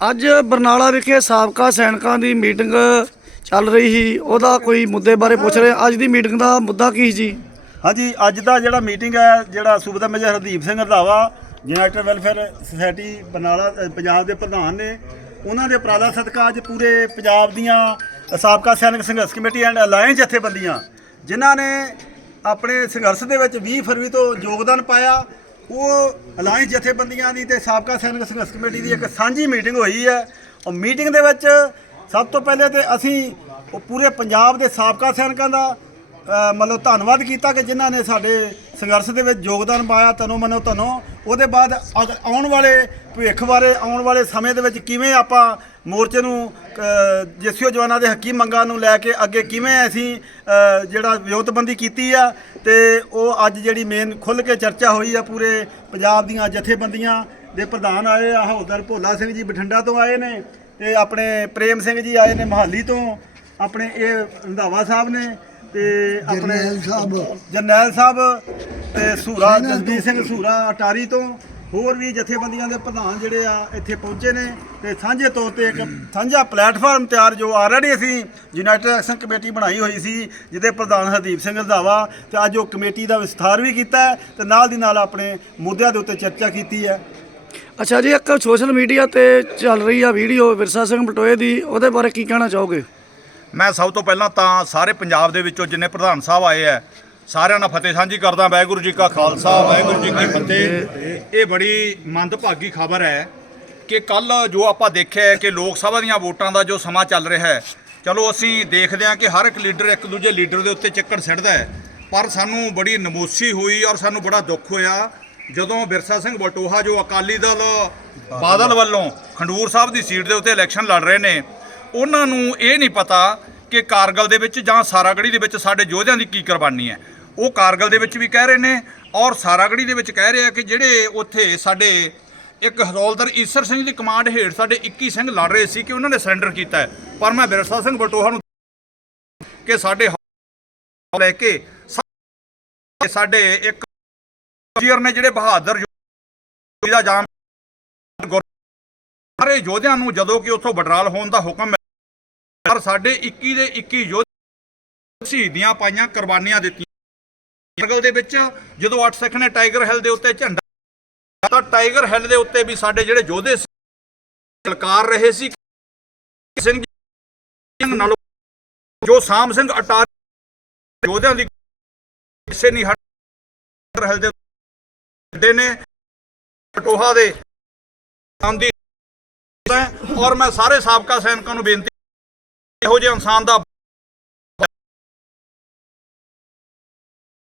ਅੱਜ ਬਰਨਾਲਾ ਵਿਖੇ ਸਾਬਕਾ ਸੈਨਿਕਾਂ ਦੀ ਮੀਟਿੰਗ ਚੱਲ ਰਹੀ ਸੀ। ਉਹਦਾ ਕੋਈ ਮੁੱਦੇ ਬਾਰੇ ਪੁੱਛ ਰਹੇ ਅੱਜ ਦੀ ਮੀਟਿੰਗ ਦਾ ਮੁੱਦਾ ਕੀ ਜੀ? ਹਾਂਜੀ, ਅੱਜ ਦਾ ਜਿਹੜਾ ਮੀਟਿੰਗ ਹੈ, ਜਿਹੜਾ ਸੂਬਾ major Hardeep Singh Randhawa united welfare society Barnala Punjab ਦੇ ਪ੍ਰਧਾਨ ਨੇ, ਉਹਨਾਂ ਦੇ ਉਪਰਾਲਾ ਸਦਕਾ ਅੱਜ ਪੂਰੇ ਪੰਜਾਬ ਦੀਆਂ ਸਾਬਕਾ ਸੈਨਿਕ ਸੰਘਰਸ਼ ਕਮੇਟੀ ਐਂਡ ਅਲਾਇੰਸ ਜਥੇਬੰਦੀਆਂ, ਜਿਨ੍ਹਾਂ ਨੇ ਆਪਣੇ ਸੰਘਰਸ਼ ਦੇ ਵਿੱਚ 20 ਫਰਵਰੀ ਤੋਂ ਯੋਗਦਾਨ ਪਾਇਆ ਉਹ ਅਲਾਇੰਸ ਜਥੇਬੰਦੀਆਂ ਦੀ ਤੇ ਸਾਬਕਾ ਸੈਨਿਕ ਸੰਘਰਸ਼ ਕਮੇਟੀ ਦੀ ਇੱਕ ਸਾਂਝੀ ਮੀਟਿੰਗ ਹੋਈ ਹੈ। ਉਹ ਮੀਟਿੰਗ ਦੇ ਵਿੱਚ ਸਭ ਤੋਂ ਪਹਿਲੇ ਤੇ ਅਸੀਂ ਉਹ ਪੂਰੇ ਪੰਜਾਬ ਦੇ ਸਾਬਕਾ ਸੈਨਿਕਾਂ ਦਾ ਮਤਲਬ ਧੰਨਵਾਦ ਕੀਤਾ ਕਿ ਜਿਨ੍ਹਾਂ ਨੇ ਸਾਡੇ ਸੰਘਰਸ਼ ਦੇ ਵਿੱਚ ਯੋਗਦਾਨ ਪਾਇਆ ਤਨੋ ਮਨੋ ਤਨੋ ਉਹਦੇ ਬਾਅਦ ਅਗ- ਆਉਣ ਵਾਲੇ ਭਵਿੱਖ ਬਾਰੇ ਆਉਣ ਵਾਲੇ ਸਮੇਂ ਦੇ ਵਿੱਚ ਕਿਵੇਂ ਆਪਾਂ ਮੋਰਚੇ ਨੂੰ ਅ, ਜਿਸਿਓ ਜਵਾਨਾਂ ਦੇ ਹੱਕੀ ਮੰਗਾਂ ਨੂੰ ਲੈ ਕੇ ਅੱਗੇ ਕਿਵੇਂ ਅਸੀਂ ਜਿਹੜਾ ਵਿਉਂਤਬੰਦੀ ਕੀਤੀ ਆ ਤੇ ਉਹ ਅੱਜ ਜਿਹੜੀ ਮੇਨ ਖੁੱਲ ਕੇ ਚਰਚਾ ਹੋਈ ਆ ਪੂਰੇ ਪੰਜਾਬ ਦੀਆਂ ਜਥੇਬੰਦੀਆਂ ਦੇ ਪ੍ਰਧਾਨ ਆਏ ਆ ਹੌਲਦਾਰ ਭੋਲਾ ਸਿੰਘ ਜੀ ਬਠਿੰਡਾ ਤੋਂ ਆਏ ਨੇ ਤੇ ਆਪਣੇ ਪ੍ਰੇਮ ਸਿੰਘ ਜੀ ਆਏ ਨੇ ਮਹਾਲੀ ਤੋਂ ਆਪਣੇ ਇਹ ਰੰਧਾਵਾ ਸਾਹਿਬ ਨੇ ਤੇ ਆਪਣੇ ਜਰਨੈਲ ਸਾਹਿਬ। ਜਰਨੈਲ ਸਾਹਿਬ ਤੇ ਸੂਰਾ ਜਸਬੀਰ ਸਿੰਘ ਸੂਰਾ ਅਟਾਰੀ ਤੋਂ ਹੋਰ ਵੀ ਜਥੇਬੰਦੀਆਂ ਦੇ ਪ੍ਰਧਾਨ ਜਿਹੜੇ ਆ ਇੱਥੇ ਪਹੁੰਚੇ ਨੇ ਤੇ ਸਾਂਝੇ ਤੌਰ ਤੇ ਇੱਕ ਸਾਂਝਾ ਪਲੇਟਫਾਰਮ ਤਿਆਰ ਜੋ ਆਲਰੇਡੀ ਅਸੀਂ ਯੂਨਾਈਟਿਡ ਐਕਸ਼ਨ ਕਮੇਟੀ ਬਣਾਈ ਹੋਈ ਸੀ ਜਿਹਦੇ ਪ੍ਰਧਾਨ ਹਰਦੀਪ ਸਿੰਘ ਰੰਧਾਵਾ ਤੇ ਅੱਜ ਉਹ ਕਮੇਟੀ ਦਾ ਵਿਸਥਾਰ ਵੀ ਕੀਤਾ ਤੇ ਨਾਲ ਦੀ ਨਾਲ ਆਪਣੇ ਮੁੱਦਿਆਂ ਦੇ ਉੱਤੇ ਚਰਚਾ ਕੀਤੀ ਹੈ। ਅੱਛਾ ਜੀ ਇੱਕ ਸੋਸ਼ਲ ਮੀਡੀਆ ਤੇ ਚੱਲ ਰਹੀ ਆ ਵੀਡੀਓ ਵਿਰਸਾ ਸਿੰਘ ਬਟੋਏ ਦੀ ਉਹਦੇ ਬਾਰੇ ਕੀ ਕਹਿਣਾ ਚਾਹੋਗੇ? ਮੈਂ ਸਭ ਤੋਂ ਪਹਿਲਾਂ ਤਾਂ ਸਾਰੇ ਪੰਜਾਬ ਦੇ ਵਿੱਚੋਂ ਜਿੰਨੇ ਪ੍ਰਧਾਨ ਸਾਹਿਬ ਆਏ ਆ, ਸਾਰਿਆਂ ਨਾਲ ਫਤਿਹ ਸਾਂਝੀ ਕਰਦਾ ਵਾਹਿਗੁਰੂ ਜੀ ਕਾ ਖਾਲਸਾ, ਵਾਹਿਗੁਰੂ ਜੀ ਕੀ ਫਤਿਹ। ਇਹ ਬੜੀ ਮੰਦਭਾਗੀ ਖਬਰ ਹੈ ਕਿ ਕੱਲ ਜੋ ਆਪਾਂ ਦੇਖਿਆ ਕਿ ਲੋਕ ਸਭਾ ਦੀਆਂ ਵੋਟਾਂ ਦਾ ਜੋ ਸਮਾਂ ਚੱਲ ਰਿਹਾ ਹੈ, ਚਲੋ ਅਸੀਂ ਦੇਖਦੇ ਹਾਂ ਕਿ ਹਰ ਇੱਕ ਲੀਡਰ ਇੱਕ ਦੂਜੇ ਲੀਡਰ ਦੇ ਉੱਤੇ ਚੱਕਰ ਸਿੱਟਦਾ ਹੈ, ਪਰ ਸਾਨੂੰ ਬੜੀ ਨਮੋਸੀ ਹੋਈ ਔਰ ਸਾਨੂੰ ਬੜਾ ਦੁੱਖ ਹੋਇਆ ਜਦੋਂ ਬਿਰਸਾ ਸਿੰਘ ਬਟੋਹਾ ਜੋ ਅਕਾਲੀ ਦਲ ਬਾਦਲ ਵੱਲੋਂ ਖੰਡੂਰ ਸਾਹਿਬ ਦੀ ਸੀਟ ਦੇ ਉੱਤੇ ਇਲੈਕਸ਼ਨ ਲੜ ਰਹੇ ਨੇ ਉਹਨਾਂ ਨੂੰ ਇਹ ਨਹੀਂ ਪਤਾ ਕਿ ਕਾਰਗਲ ਦੇ ਵਿੱਚ ਜਾਂ ਸਾਰਾਗੜੀ ਦੇ ਵਿੱਚ ਸਾਡੇ ਯੋਧਿਆਂ ਦੀ ਕੀ ਕੁਰਬਾਨੀ ਹੈ। ਉਹ ਕਾਰਗਲ ਦੇ ਵਿੱਚ ਵੀ ਕਹਿ ਰਹੇ ਨੇ ਔਰ ਸਾਰਾਗੜੀ ਦੇ ਵਿੱਚ ਕਹਿ ਰਹੇ ਆ ਕਿ ਜਿਹੜੇ ਉੱਥੇ ਸਾਡੇ ਇੱਕ ਹਰੌਲਦਾਰ ਈਸਰ ਸਿੰਘ ਦੀ ਕਮਾਂਡ ਹੇਠ ਸਾਡੇ 21 ਸਿੰਘ ਲੜ ਰਹੇ ਸੀ ਕਿ ਉਹਨਾਂ ਨੇ ਸਰੈਂਡਰ ਕੀਤਾ ਪਰ ਮੈਂ ਬਿਰਸਾ ਸਿੰਘ ਬਟੋਹਾ ਨੂੰ ਕਿ ਸਾਡੇ ਲੈ ਕੇ ਸਾਡੇ ਇੱਕ ਜੀਰ ਨੇ ਜਿਹੜੇ ਬਹਾਦਰ ਦਾ ਜਾਮ ਸਾਰੇ ਯੋਧਿਆਂ ਨੂੰ ਜਦੋਂ ਕਿ ਉੱਥੋਂ ਬਟਰਾਲ ਹੋਣ ਦਾ ਹੁਕਮ ਪਰ ਸਾਡੇ 21 ਦੇ 21 ਯੋਧੇ ਸ਼ਹੀਦੀਆਂ ਪਾਈਆਂ ਕੁਰਬਾਨੀਆਂ ਦਿੱਤੀਆਂ। ਕਾਰਗਲ ਦੇ ਵਿੱਚ ਜਦੋਂ 8 ਸਿੱਖ ਨੇ ਟਾਈਗਰ ਹਿੱਲ ਦੇ ਉੱਤੇ ਝੰਡਾ ਤਾਂ ਟਾਈਗਰ ਹਿੱਲ ਦੇ ਉੱਤੇ ਵੀ ਸਾਡੇ ਜਿਹੜੇ ਯੋਧੇ ਸੀ, ਰਹੇ ਸੀ। ਸਿੰਘ ਜੀ ਜੋ ਸਾਮ ਸਿੰਘ ਅਟਾਰ ਯੋਧਿਆਂ ਦੀ ਕਿਸੇ ਨਹੀਂ ਹਟ ਹਿੱਲ ਦੇ ਉੱਤੇ ਨੇ ਪਟੋਹਾ ਦੇ ਨਾਮ ਔਰ ਮੈਂ ਸਾਰੇ ਸਾਬਕਾ ਸੈਨਿਕਾਂ ਨੂੰ ਬੇਨਤੀ ਇਹੋ ਜਿਹੇ ਇਨਸਾਨ ਦਾ